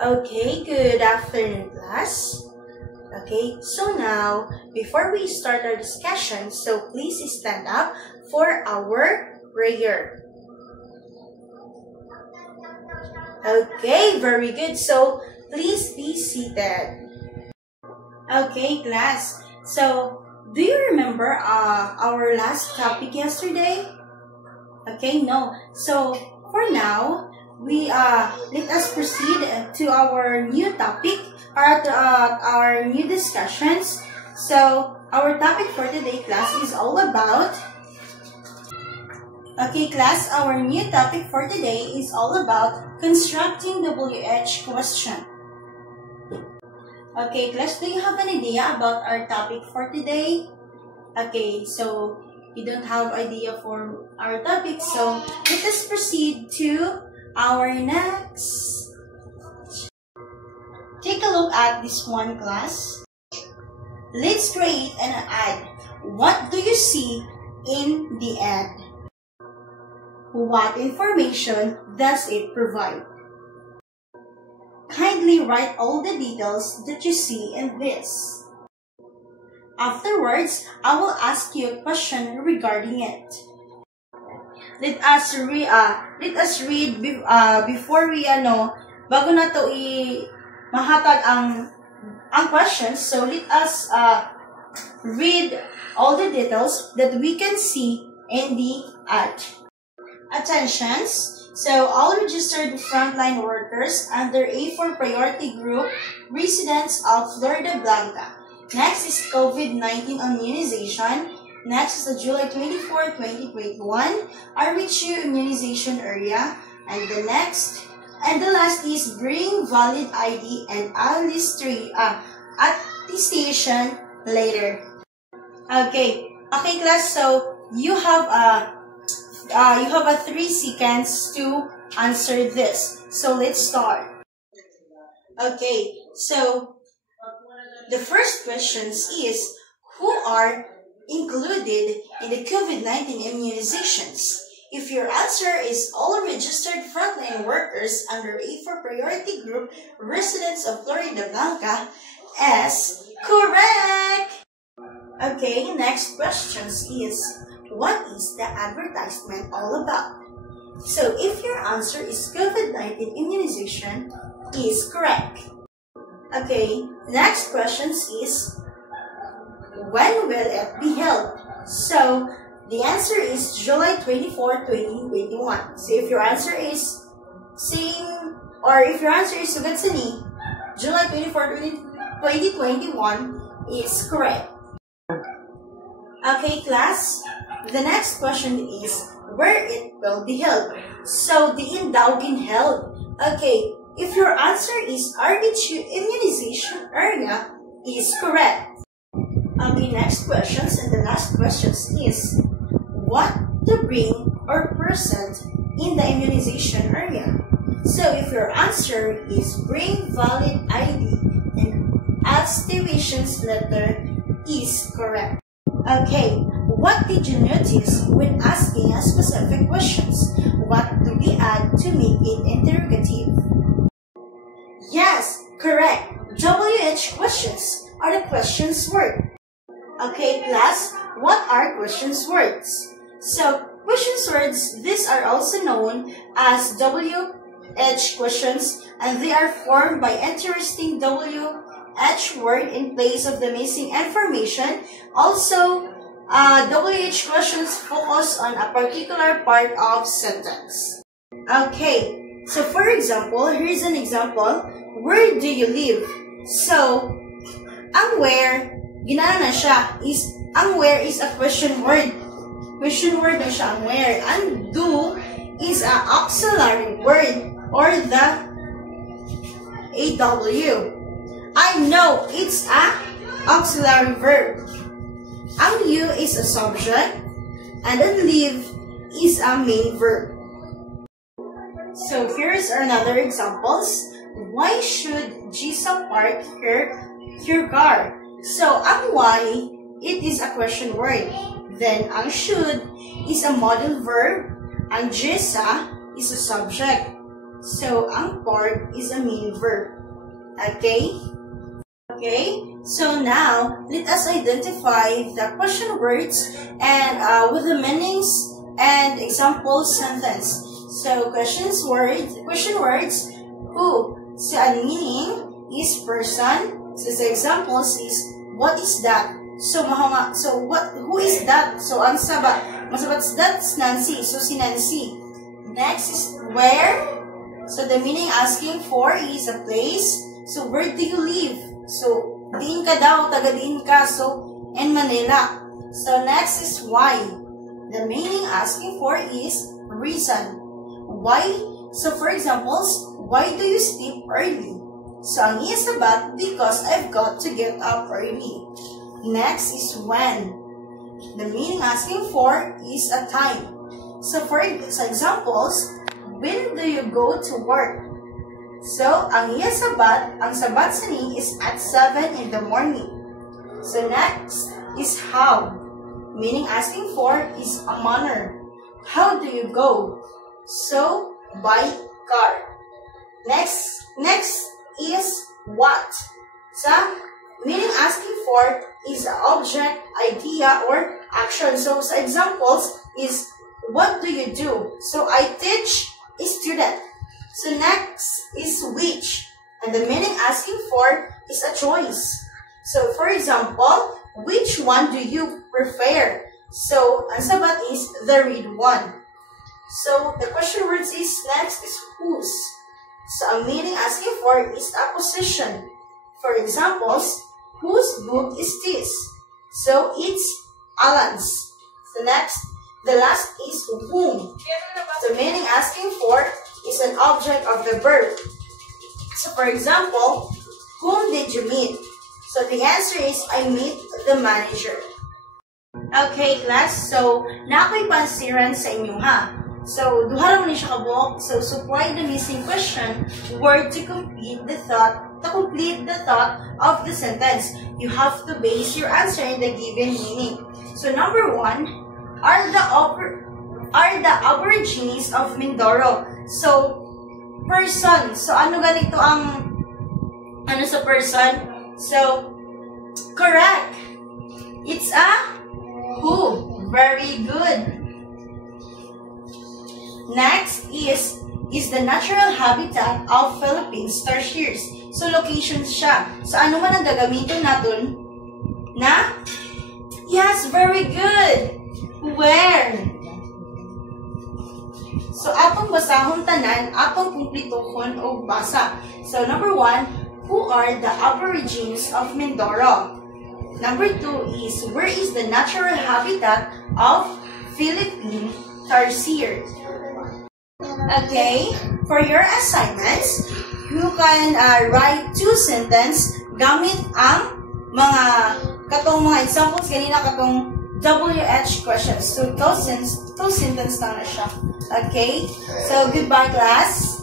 Okay, good afternoon, class. Okay, so now, before we start our discussion, so please stand up for our prayer. Okay, very good. So, please be seated. Okay, class. So, do you remember our last topic yesterday? Okay, no. So, for now, let us proceed to our new topic or to our new discussions. So, our topic for today, class, is all about. Okay, class, our new topic for today is all about constructing WH question. Okay, class, do you have an idea about our topic for today? Okay, so you don't have idea for our topic, so let us proceed to our next. Take a look at this one, class. Let's create an ad. What do you see in the ad? What information does it provide? Kindly write all the details that you see in this. Afterwards, I will ask you a question regarding it. Let us read before we bago na to mahatag ang questions. So let us read all the details that we can see in the ad. Attentions. So all registered frontline workers under A4 priority group residents of Florida Blanca. Next is COVID-19 immunization. Next is the July 24, 2021 RHU immunization area. And the last is bring valid ID and attestation later. Okay, class. So you have 3 seconds to answer this. So let's start. Okay, so the first question is, who are included in the COVID-19 immunizations? If your answer is all registered frontline workers under A4 priority group residents of Florida Blanca, S, correct! Okay, next question is, what is the advertisement all about? So if your answer is COVID-19 immunization, is correct. Okay, next question is, when will it be held? So the answer is July 24, 2021. So if your answer is sugad sa ni, July 24, 2021 is correct. Okay, class. The next question is, where it will be held? So the Indaugen held. Okay, if your answer is RHU immunization area, is correct. Okay, next questions and the last questions is, what to bring or present in the immunization area? So if your answer is bring valid ID and attestations letter, is correct. Okay, what did you notice when asking us specific questions? What do we add to make it interrogative? Yes, correct. WH questions are the questions word. Okay, class, what are questions words? So, questions words, these are also known as WH questions, and they are formed by interesting WH word in place of the missing information. Also, WH questions focus on a particular part of sentence. Okay, so for example, here's an example. Where do you live? So, ang where, ginana na siya, ang where is a question word. Question word na siya ang where. And do is an auxiliary word or the AW. I know it's a auxiliary verb. Ang you is a subject and then live is a main verb. So here's another examples. Why should Jisa park her car? So ang why, it is a question word. Then ang should is a modal verb. Ang Jisa is a subject. So, ang part is a main verb. Okay? Okay? So, now, let us identify the question words and with the meanings and example sentence. So, question words, who? So, ang meaning is person. So, the examples is, what is that? So, who is that? So, ang sabat. Masabat, that's Nancy. So, si Nancy. Next is where. So, the meaning asking for is a place. So, where do you live? So, diin ka daw, taga diin ka. So, in Manila. So, next is why. The meaning asking for is reason. Why? So, for examples, why do you sleep early? So, ang isabat, because I've got to get up early. Next is when. The meaning asking for is a time. So, for examples, when do you go to work? So, ang sabat sa ni is at 7 in the morning. So, next is how. Meaning asking for is a manner. How do you go? So, by car. Next is what. So, meaning asking for is an object, idea, or action. So, sa examples is, what do you do? So, I teach a student. So, next is which. And the meaning asking for is a choice. So, for example, which one do you prefer? So, ang sabat is the red one. So, the question words is next is whose. So, ang meaning asking for is a position. For examples, whose book is this? So, it's Alan's. So, the last is whom. So, meaning asking for is an object of the verb. So, for example, whom did you meet? So, the answer is, I meet the manager. Okay, class. So, nakoy pansiran sa inyo, ha? So, duha lang ni siya kabok. So, supply the missing question word to complete the thought of the sentence. You have to base your answer in the given meaning. So, number 1, are the Aborigines of Mindoro. So, person. So, ano ganito ang sa person? So, correct. It's a who. Very good. Next is the natural habitat of Philippines tarsiers. So, location siya. So, ano man ang gagamitin natin na? Yes, very good. Where? So, atong basahon tanan, atong kumplituhon o basa. So, number 1, who are the Aborigines of Mindoro? Number 2 is, where is the natural habitat of Philippine tarsier? Okay, for your assignments, you can write 2 sentences gamit ang mga examples kanina katong WH questions. So, 2 sentences na siya. Okay, so goodbye class.